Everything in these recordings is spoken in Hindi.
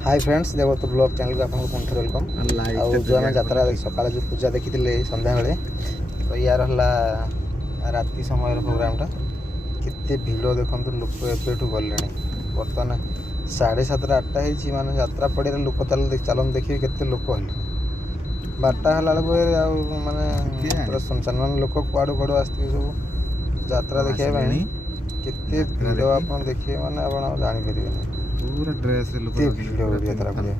हाय फ्रेंड्स, देखो तो ब्लॉग चैनल को आपको पुनः वेलकम। जो आम यात्रा सकाल जो पूजा देखी संध्या बेले तो यार है राति समय प्रोग्रामटा केते भिड़ देखो लोक एवेठू गले बर्तमान 7:30 8टा माने यात्रा पड़े लोक चलन देखिए केते लोक है 12टा है माने पूरा सुनसान मान लोक कुआड़ू कुआड़ू आसते सब यात्रा देखा केते भिड़ आप देखिए माने आप जानीपर पूरा ड्रेस यात्रा पड़े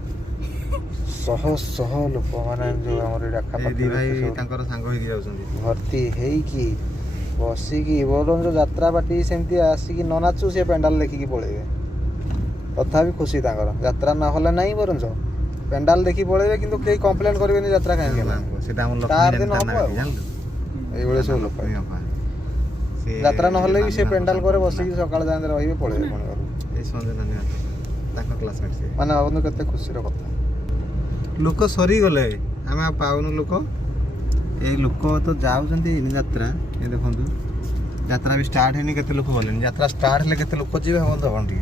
शह शह लोक मैंने जो भर्ती होगी बसिकी बोल जो यात्रा पार्टी सेमती आसिकी न नाचु सी पेंडाल देखिकी पलैबे तथापि खुशी यात्रा ना हले नहीं बरंज पेंडाल देखी पलैबे किंतु कई कंप्लेन करेंगे यात्रा कहीं दिन हम ये सब लोक यात्रा ना हले भी से पेंडाल करे बसिकी सकाळ जाए रही पलैबे माने भावनु केते खुशी कथा लोक सरी गले आम पाऊनु लोक ये लोक तो जाऊँगी यात्रा ये देखो यात्रा भी स्टार्ट है केते लोक गले यात्रा स्टार्ट हेले केते लोक जी हम कौन टे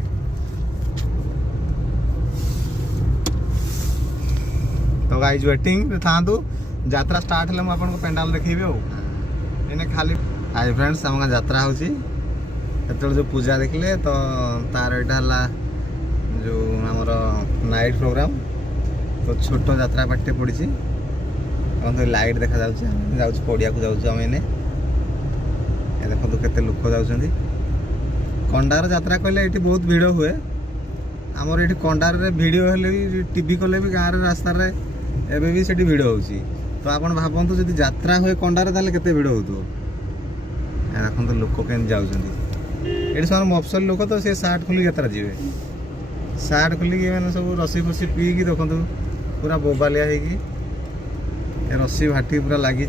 तो गाइज वेटिंग था यात्रा स्टार्ट हेले मुझे आपको पेंडाल देखी आने खाली हाय फ्रेंड्स आम यात्रा हो जो पूजा देखले तो तार यहाँ जो आमर नाइट प्रोग्राम तो छोट यात्रा पार्टी पड़ी लाइट देखा जाऊँ पड़िया को जाऊँ एने देखो केते लोक जाऊँगी कंडार यात्रा कहले ये बहुत भिड़ हुए आमर ये कंडार भिड़ हेले भी टीवी कले भी गाँव रास्तार एवं भी सेठी भिड़ हो तो आप भावतु जो यात्रा हुए कंडार ताले केते भिड़ हो देखो लोक के जाऊँगी ये सब मफसल लोक तो सी सार्ट खोलिक यात्रा जी सार्ट खोलिक मैंने सब रसी फसी पीकी देखो पूरा बोबालिया होगी रसी भाटी पूरा लगी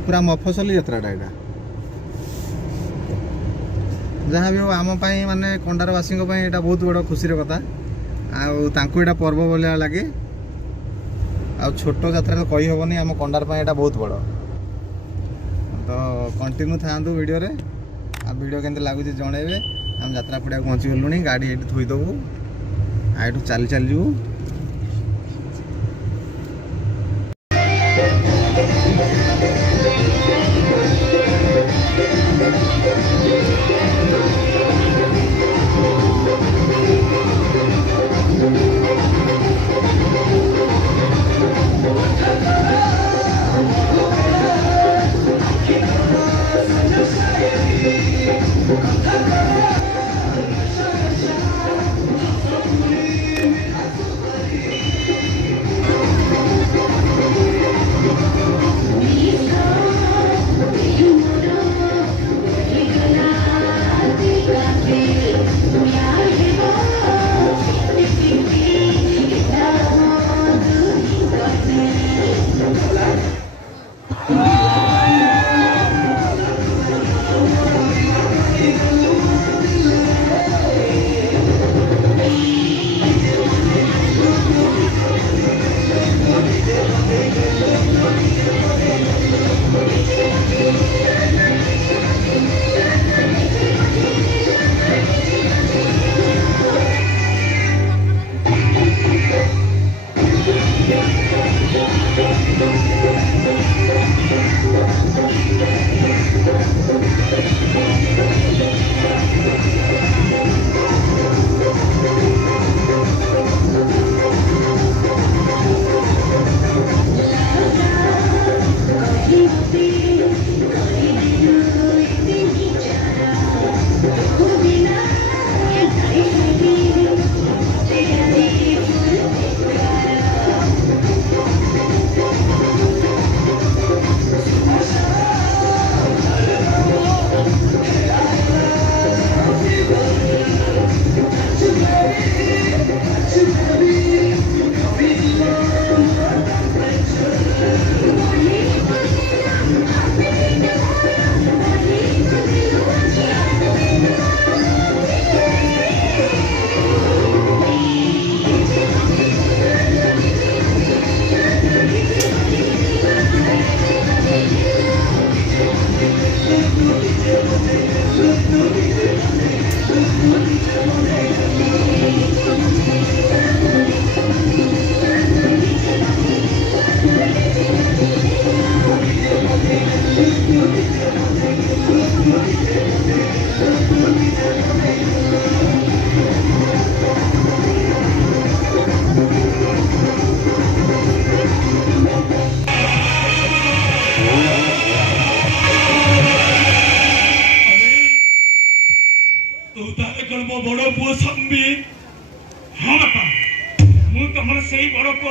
पूरा मफसली यात्राटा यहाँ जहाँ भी हो आम माने कंडारवासी यहाँ बहुत बड़ खुशी कथा आटा पर्व भाया लगे आ छोट यात्रा तो कही हेनी आम कंडार यहाँ बहुत बड़ तो कंटिन्यू था वीडियो रे आ वीडियो केमती लगुच जनइबे आम यात्रा पड़ा पहुँची गलु गाड़ी ये थोईदेबू आठ चली चली जीवु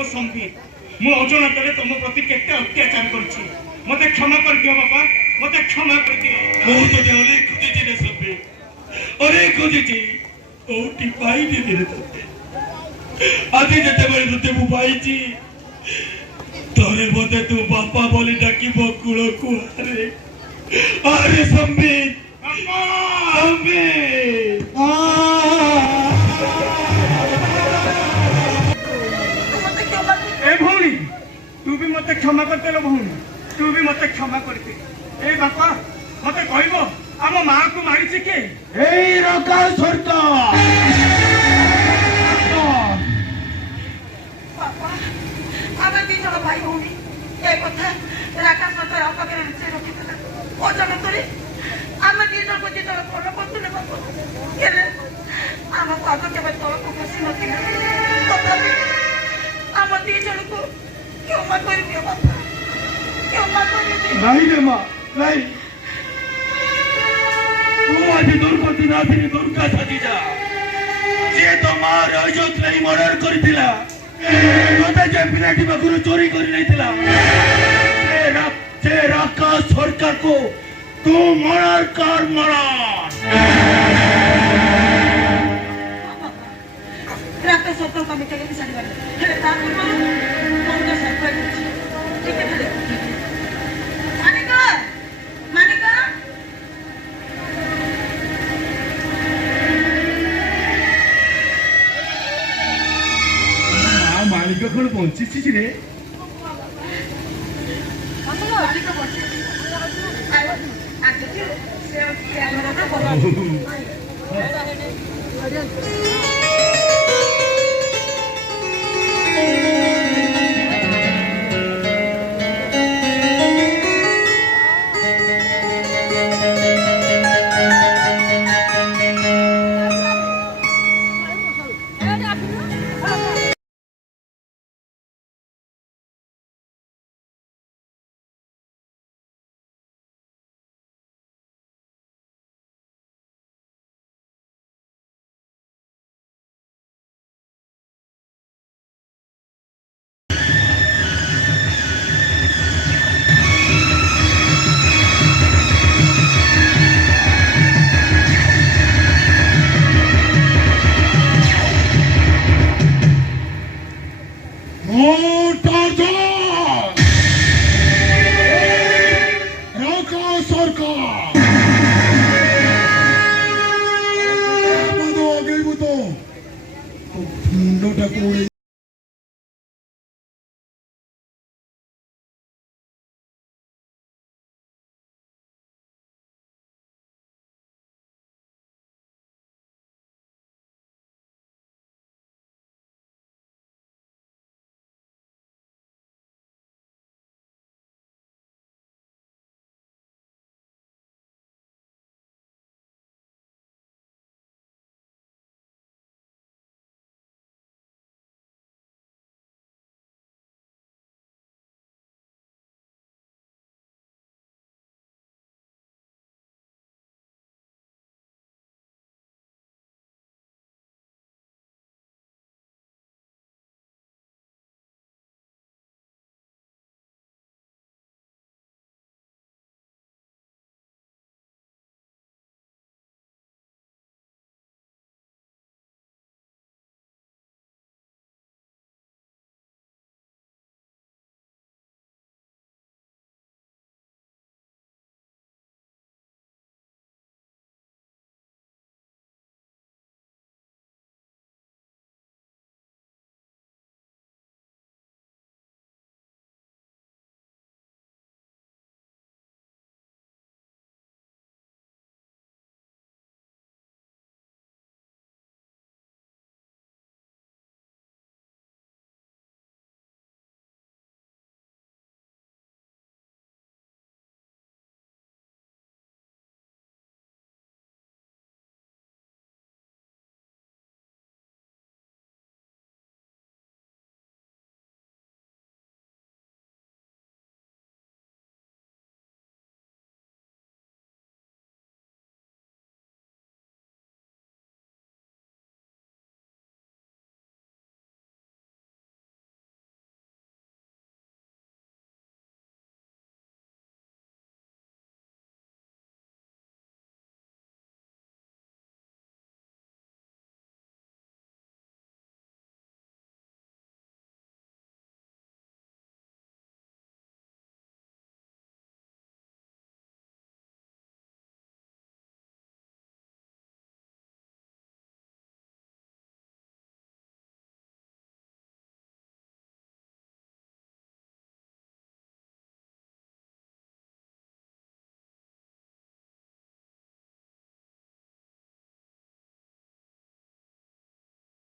संबित मु अजाणत तुम प्रति केते अत्याचार करछि मते क्षमा कर दियो बाबा मते क्षमा कर दियो बहुत अनेक खुदी रे संबित अनेक खुदी ओटी पाई दे रे तते आदि जते बळे तते मु पाईची तोरे मते तू बापा बोली डाकी बकुळ को अरे संबित संबित ए भौणी तू भी मते क्षमा करते लो भौणी तू भी मते क्षमा करते ए बापा मते कहबो हम मां को मारी छी के ए रका सरकार बापा आमे दी जण भाई भौणी ए कथा राका सतर आपा के से रखि देला ओ जण तोरे आमे दी जण को दी जण कोन पतु ने बापा केरे आम पाद के बे तोर को खुशी नथि तथापि आम दी जण को क्यों मत कर दियो बापा क्यों मत कर दियो नहीं रे मां नहीं तू आज दुर्गति नाथी दुर्गा सतीजा जे तो मार अजोत नहीं मर्डर करथिला तोते जे पिलाटी बकुर चोरी करि नैथिला से राका सरकार को तू मर्डर कर मर्डर राका सतर का मिटे के साड़ी वाले हेले ता कोन का सरकार ठीक है मानिका मानिका मालिक कौन बंचिछि रे मानिका बचे आज के से कैमरा ना बोला